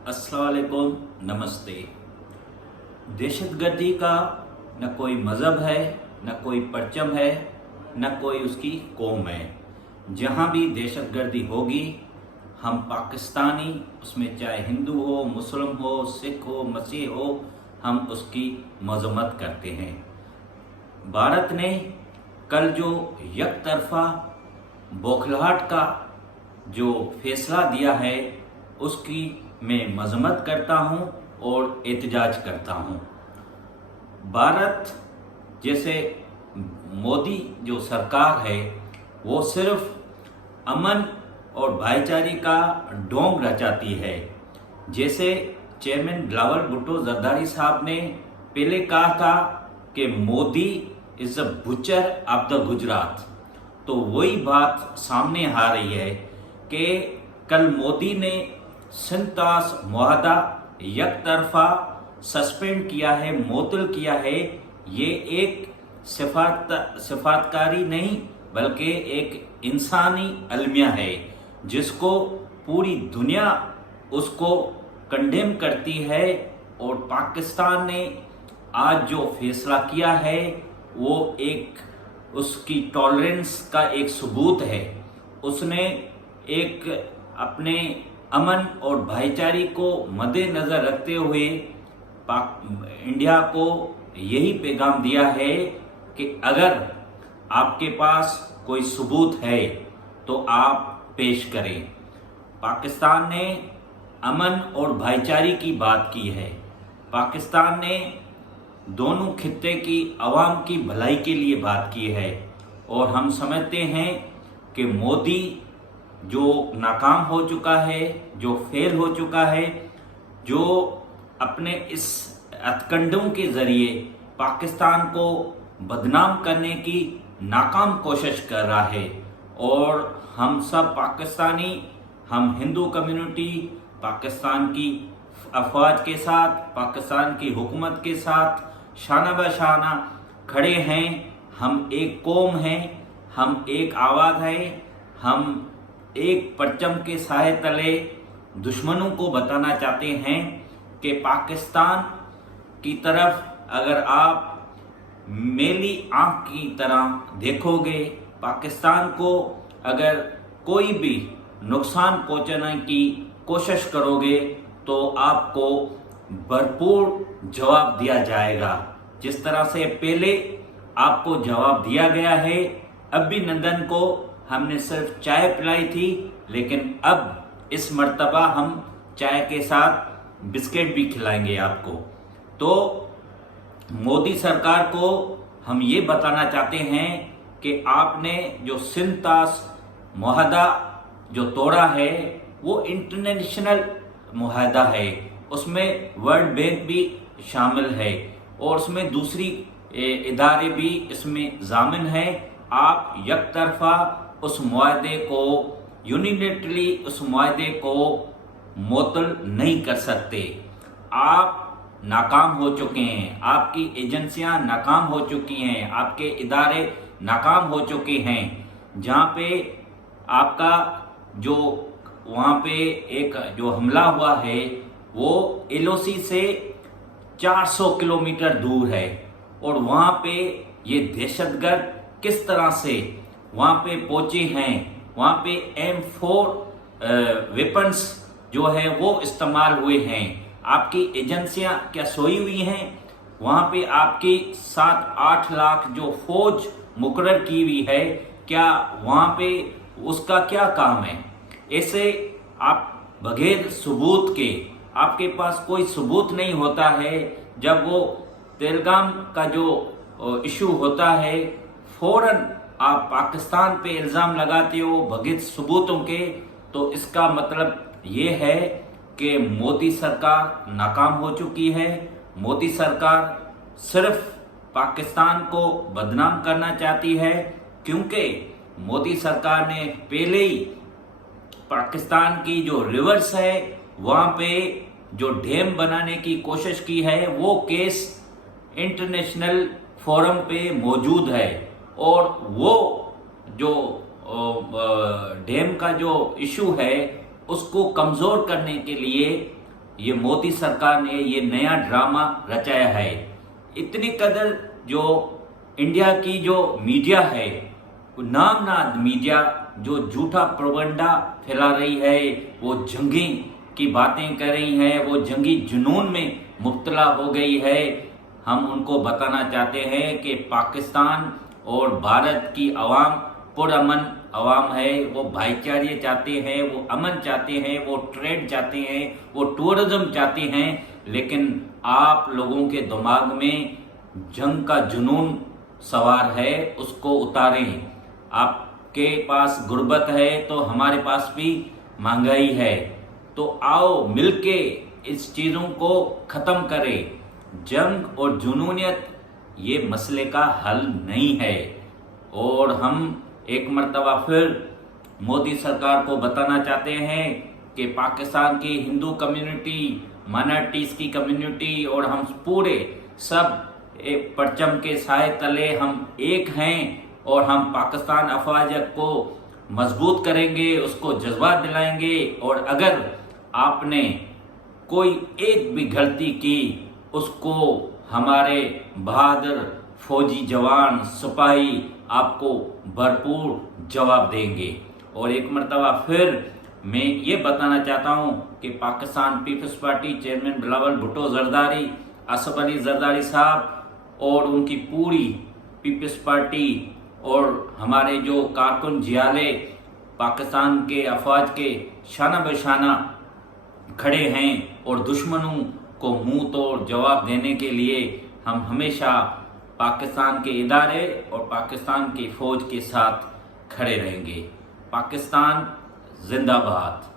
अस्सलाम वालेकुम, नमस्ते। दहशतगर्दी का न कोई मज़हब है, न कोई परचम है, न कोई उसकी कौम है। जहाँ भी दहशतगर्दी होगी, हम पाकिस्तानी, उसमें चाहे हिंदू हो, मुस्लिम हो, सिख हो, मसीह हो, हम उसकी मजम्मत करते हैं। भारत ने कल जो यकतरफा बौखलाहट का जो फैसला दिया है, उसकी मैं मजम्मत करता हूँ और एहतजाज करता हूँ। भारत जैसे मोदी जो सरकार है, वो सिर्फ अमन और भाईचारे का ढोंग रचाती है। जैसे चेयरमैन बिलावल भुट्टो जरदारी साहब ने पहले कहा था कि Modi is a butcher of the Gujarat, तो वही बात सामने आ रही है कि कल मोदी ने सिंतास मुआहदा यकतरफा सस्पेंड किया है, मुअत्तल किया है। ये एक सिफातकारी नहीं बल्कि एक इंसानी अलमिया है, जिसको पूरी दुनिया उसको कंडेम करती है। और पाकिस्तान ने आज जो फैसला किया है, वो एक उसकी टॉलरेंस का एक सबूत है। उसने एक अपने अमन और भाईचारे को मद्देनजर रखते हुए इंडिया को यही पैगाम दिया है कि अगर आपके पास कोई सबूत है तो आप पेश करें। पाकिस्तान ने अमन और भाईचारे की बात की है। पाकिस्तान ने दोनों खित्ते की आवाम की भलाई के लिए बात की है। और हम समझते हैं कि मोदी जो नाकाम हो चुका है, जो फेल हो चुका है, जो अपने इस हथकंडों के जरिए पाकिस्तान को बदनाम करने की नाकाम कोशिश कर रहा है। और हम सब पाकिस्तानी, हम हिंदू कम्युनिटी पाकिस्तान की अफवाज के साथ, पाकिस्तान की हुकूमत के साथ शाना बशाना खड़े हैं। हम एक कौम हैं, हम एक आवाज़ है, हम एक परचम के साए तले दुश्मनों को बताना चाहते हैं कि पाकिस्तान की तरफ अगर आप मेली आंख की तरह देखोगे, पाकिस्तान को अगर कोई भी नुकसान पहुंचाने की कोशिश करोगे, तो आपको भरपूर जवाब दिया जाएगा। जिस तरह से पहले आपको जवाब दिया गया है। अभिनंदन को हमने सिर्फ चाय पिलाई थी, लेकिन अब इस मर्तबा हम चाय के साथ बिस्किट भी खिलाएंगे आपको। तो मोदी सरकार को हम ये बताना चाहते हैं कि आपने जो सिंतास मुआहदा जो तोड़ा है, वो इंटरनेशनल मुआहदा है। उसमें वर्ल्ड बैंक भी शामिल है और उसमें दूसरी इदारे भी इसमें जामिन है। आप यकतरफा उस मुआहदे को यूनिलेटरली उस मुआहदे को मुअत्तल नहीं कर सकते। आप नाकाम हो चुके हैं, आपकी एजेंसियां नाकाम हो चुकी हैं, आपके इदारे नाकाम हो चुके हैं। जहाँ पे आपका जो वहाँ पे एक जो हमला हुआ है, वो एलओसी से 400 किलोमीटर दूर है। और वहाँ पे ये दहशतगर्द किस तरह से वहाँ पे पहुंचे हैं, वहाँ पे M4 वेपन्स जो है वो इस्तेमाल हुए हैं। आपकी एजेंसियां क्या सोई हुई हैं? वहाँ पे आपकी 7-8 लाख जो फौज मुकर्रर की हुई है, क्या वहाँ पे उसका क्या काम है? ऐसे आप बगैर सबूत के, आपके पास कोई सबूत नहीं होता है। जब वो पहलगाम का जो इशू होता है, फौरन आप पाकिस्तान पे इल्ज़ाम लगाते हो बगैर सबूतों के। तो इसका मतलब ये है कि मोदी सरकार नाकाम हो चुकी है। मोदी सरकार सिर्फ पाकिस्तान को बदनाम करना चाहती है, क्योंकि मोदी सरकार ने पहले ही पाकिस्तान की जो रिवर्स है, वहाँ पे जो डैम बनाने की कोशिश की है, वो केस इंटरनेशनल फोरम पे मौजूद है। और वो जो डैम का जो इशू है, उसको कमज़ोर करने के लिए ये मोदी सरकार ने ये नया ड्रामा रचाया है। इतनी कदर जो इंडिया की जो मीडिया है, नामनाद मीडिया जो झूठा प्रोपगंडा फैला रही है, वो जंगी की बातें कर रही है, वो जंगी जुनून में मुब्तला हो गई है। हम उनको बताना चाहते हैं कि पाकिस्तान और भारत की आवाम पुरअमन आवाम है, वो भाईचारे चाहते हैं, वो अमन चाहते हैं, वो ट्रेड चाहते हैं, वो टूरिज्म चाहते हैं, लेकिन आप लोगों के दिमाग में जंग का जुनून सवार है, उसको उतारें। आपके पास गुर्बत है तो हमारे पास भी महंगाई है, तो आओ मिलके इस चीज़ों को ख़त्म करें। जंग और जुनूनियत ये मसले का हल नहीं है। और हम एक मर्तबा फिर मोदी सरकार को बताना चाहते हैं कि पाकिस्तान की हिंदू कम्युनिटी, माइनॉरिटीज़ की कम्युनिटी और हम पूरे सब एक परचम के साए तले हम एक हैं और हम पाकिस्तान अफवाज को मजबूत करेंगे, उसको जज्बात दिलाएंगे। और अगर आपने कोई एक भी गलती की, उसको हमारे बहादुर फौजी जवान सिपाही आपको भरपूर जवाब देंगे। और एक मर्तबा फिर मैं ये बताना चाहता हूँ कि पाकिस्तान पीपल्स पार्टी चेयरमैन बिलावल भुट्टो जरदारी, असफ अली जरदारी साहब और उनकी पूरी पीपल्स पार्टी और हमारे जो कारकुन जियाले पाकिस्तान के अफवाज के शाना बशाना खड़े हैं और दुश्मनों को मुंह तोड़ जवाब देने के लिए हम हमेशा पाकिस्तान के इदारे और पाकिस्तान की फौज के साथ खड़े रहेंगे। पाकिस्तान जिंदाबाद।